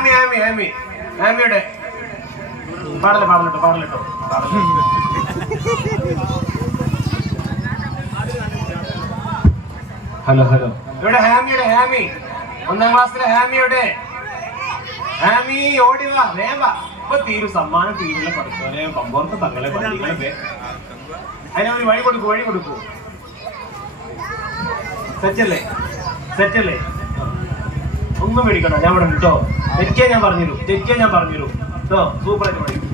ഹാമിയുടെ പാടലിട്ടോ hello ഇവിടെ ഹാമി 1ാം ക്ലാസ്സിലെ ഹാമിയുടെ ഓടി വാ വേവാ ഇപ്പൊ സമ്മാനം തീരുള്ള പഠിച്ചോനെ പമ്പോർത്ത് തങ്ങളെ പള്ളികളെ അതിനെ ഒരു വഴി കൊടുക്കൂ സെറ്റല്ലേ ഒന്നും മേടിക്കണ്ട ഞാൻ ഇവിടെ കേട്ടോ തെറ്റിയാ ഞാൻ പറഞ്ഞു കേട്ടോ സൂപ്പറായിട്ട് പഠിക്കും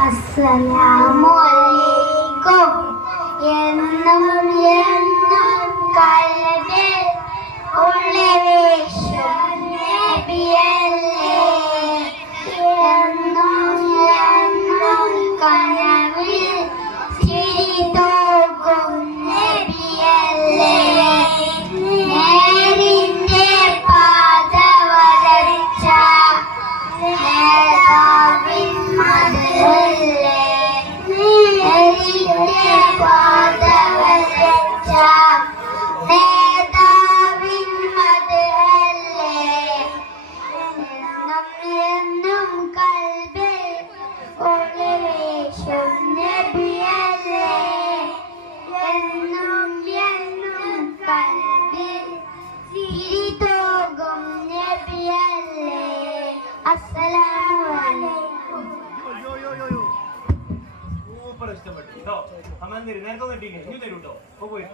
അസ്സലാമു എന്നും കൽബിൽ ഉള്ളിലേശം നബിയല്ലേ എന്നും കനവിൽ ചിരിതോകും നബിയല്ലേ നേരിന്റെ പാത വരച്ച നേതാവിൻ മതല്ലേ നേരിന്റെ പാത വരച്ച നേതാവിൻ മതല്ലേ എന്നും കൽബിൽ ഒളിവേശം നബിയല്ലേ എന്നും കൽബിൽ ചിരിതോകും നബിയല്ലേ അസ്സലാമു അലൈക്കും സൂപ്പർ ഇഷ്ടപ്പെട്ടു കേട്ടോ നേരത്തെ തരൂട്ടോ പോയി